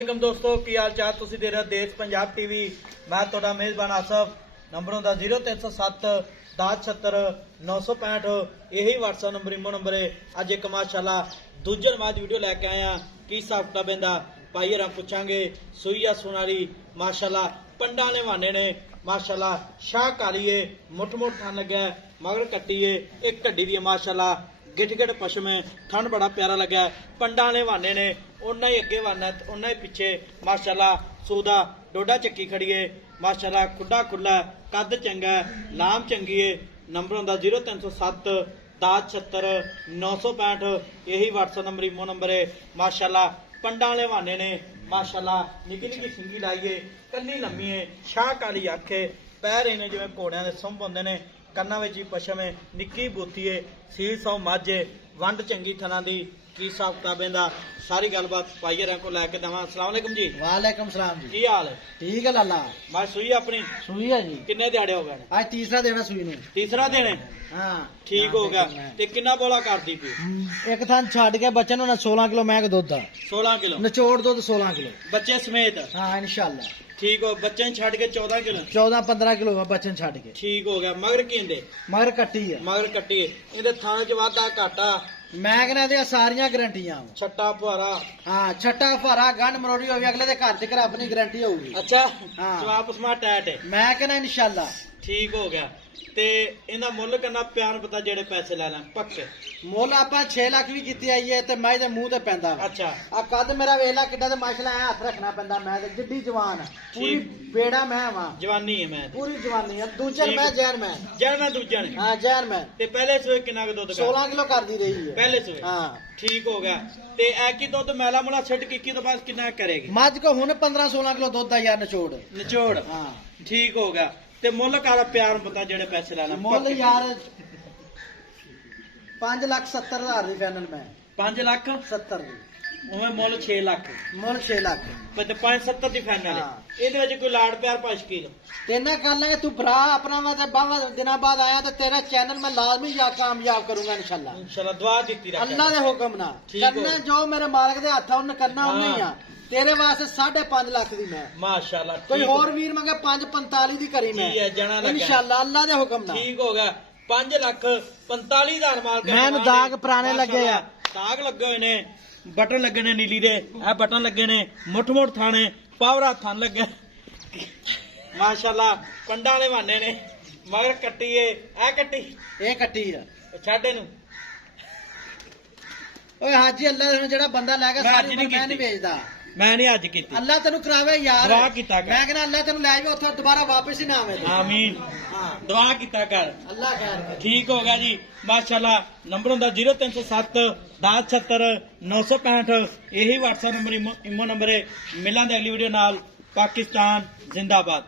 वालेकुम दोस्तों की हाल चाल तुसी दे रहे देश पंजाब टीवी मैं तुहाडा मेजबान आसफ नंबर होंदा 0307 1076 965 यही व्हाट्सएप नंबर इमो नंबर है। अज एक माशाल्लाह दूजे नमाज वीडियो लैके आया की हिसाब किताब इहदा भाई हरां पुछांगे। सूईया सुनारी माशाल्लाह पंडा ने वाने ने माशाल्लाह शाहकारी है मुठ मुठ थन लग्या मगर कट्टी है एक कड्डी दी माशाल्लाह गिट गिट पशम है थन बड़ा प्यारा लग्या पंडा ने वाने ने उन्ना ही अगे वाना उन्ना ही पिछे माशाल्लाह सूदा डोडा चक्की खड़ी है माशाल्लाह खुड्डा खुला कद चंगा लाम चंगी है। नंबर होंदा 0307 1076 965 यही व्हाट्सएप नंबर इमो नंबर है। माशाल्लाह पंडा वाले वाने ने माशाल्लाह निकी निकी सिंगी लाई है कन्नी लम्मी है शाहकारी अख है पैर इन्हें जिवें घोड़ियां दे सुंभ होंदे ने कन्ना विच ही पशम है निक्की बूथी है सील सौ मझ है वंड चंगी थना दी की हिसाब किताब इहदा सारी गलबात भाई हरां को लैके देवां। अस्सलाम वालेकुम जी। वालेकुम सलाम जी। की हाल है? ठीक है लाला। मैं सूई अपनी सूई है जी। किन्ने दिहाड़े हो गए? आज तीसरा देना सूई ने। तीसरा दिन है? हाँ ठीक हो गया। ते किन्ना बोला करदी पई? एक थान छड़ के बच्चे ने 16 किलो मैं दुध दा 16 किलो निचोड़ दुध 16 किलो बच्चे समेत। हाँ इंशाल्लाह ठीक हो बच्चे छड़ के 14 किलो 14-15 किलो बच्चे छड़ के ठीक हो गया। मगर की मगर कट्टी है मगर कट्टी इहदे थाने च वाधा घाटा मैं कहना दे सारियां गारंटियां छट्टा फुहारा हाँ छट्टा फुहारा गंढ मरोड़ी होगी अगले दे घर तक अपनी गारंटी होगी। अच्छा हाँ जवाब उसमें टैट है मैं कहना इंशाल्लाह ठीक हो गया। ते इहदा मुੱਲ करना प्यार पता जेड़े पैसे ले लें पक्के मुੱਲ ਆਪਾਂ 6 ਲੱਖ ਵੀ ਕੀਤੀ ਆਈ ਹੈ ਤੇ ਮੈਂ ਦੇ ਮੂੰਹ ਤੇ ਪੈਂਦਾ। अच्छा ਆ ਕੱਦ ਮੇਰਾ ਵੇਲਾ ਕਿੱਡਾ ਤੇ ਮਾਸ਼ਾਅੱਲਾ ਐ ਹੱਥ ਰੱਖਣਾ ਪੈਂਦਾ ਮੈਂ ਤੇ ਜਿੱਡੀ ਜਵਾਨ ਪੂਰੀ ਬੇੜਾ ਮੈਂ ਵਾਂ जवानी है मैं ਪੂਰੀ ਜਵਾਨੀ ਆ ਦੂਜਾ ਮੈਂ ਜ਼ਹਿਰ ਮੈਂ जड़ मैं दूजा ने ਹਾਂ ਜ਼ਹਿਰ ਮੈਂ ते पहले सुबह किन्ना का दुध 16 किलो ਕਰਦੀ ਰਹੀ ਹੈ पहले सुबह ਹਾਂ ठीक हो गया। ते ऐ की दुध मैला मुला छिट की तो बस किन्ना करेगी ਮੱਝ ਕੋ ਹੁਣ 15-16 ਕਿਲੋ ਦੁੱਧ ਆ ਯਾਰ ਨਿਚੋੜ निचोड़ ਹਾਂ ठीक हो गया। ते मुੱਲ कर प्यार पता जेड़े पैसे लेना ਮੁੱਲ ਯਾਰ 5,70,000 ਦੀ ਫਾਈਨਲ ਮੈਂ 5 लाख 70 ਦੀ उवें मुੱਲ 6 लाख ਮੁੱਲ 6 ਲੱਖ ਤੇ 570 ਦੀ ਫਾਈਨਲ ਹਾਂ। ਇਹਦੇ ਵਿੱਚ ਕੋਈ ਲਾੜ ਪਿਆਰ ਪਸ਼ਕੀਲ तेना कर लेंगे तू भरा अपना मैं बाबा दिनों बाद आया तो तेरा चैनल में लाजमी या कामयाब करूंगा इंशाल्लाह इंशाल्लाह दुआ दी रख अल्लाह दे हुक्म ना ठीक करना जो मेरे मालिक दे हाथ उन्हें करना उन्हें ही आ तेरे वास्ते 5.5 लाख दी मैं माशाल्लाह कोई और वीर मंगे 5.45 दी करी मैं ठीक है जना लगा इंशाल्लाह अल्लाह दे हुक्म ना ठीक हो गया। 5,45,000 माल के मैंने दाग पुराने लगे आ दाग लगे हुए ने बटन लगे ने नीली दे ए बटन लगे ने मुठ मुठ थाने पावरा थान लगे माशाल्लाह पंडा वाले वाने ने मगर कट्टी है ए कट्टी ये कट्टी है छाड़े नु ओए हाजी अल्लाह ने जेड़ा बंदा लेगा सारी उम्र मैं नहीं भेजदा मैं नहीं अज की अल्लाह तेनु करावे यार दुआ कीता कर मैं कहना अल्लाह तेनु ले जावे उथे दोबारा वापस ही ना आवे आमीन हां दुआ कीता कर अल्लाह खैर करे ठीक होगा जी माशाल्लाह। नंबर होंदा 0307 1076 965 यही व्हाट्सएप नंबर इमो नंबर है। मिलांगे अगली वीडियो नाल। पाकिस्तान जिंदाबाद।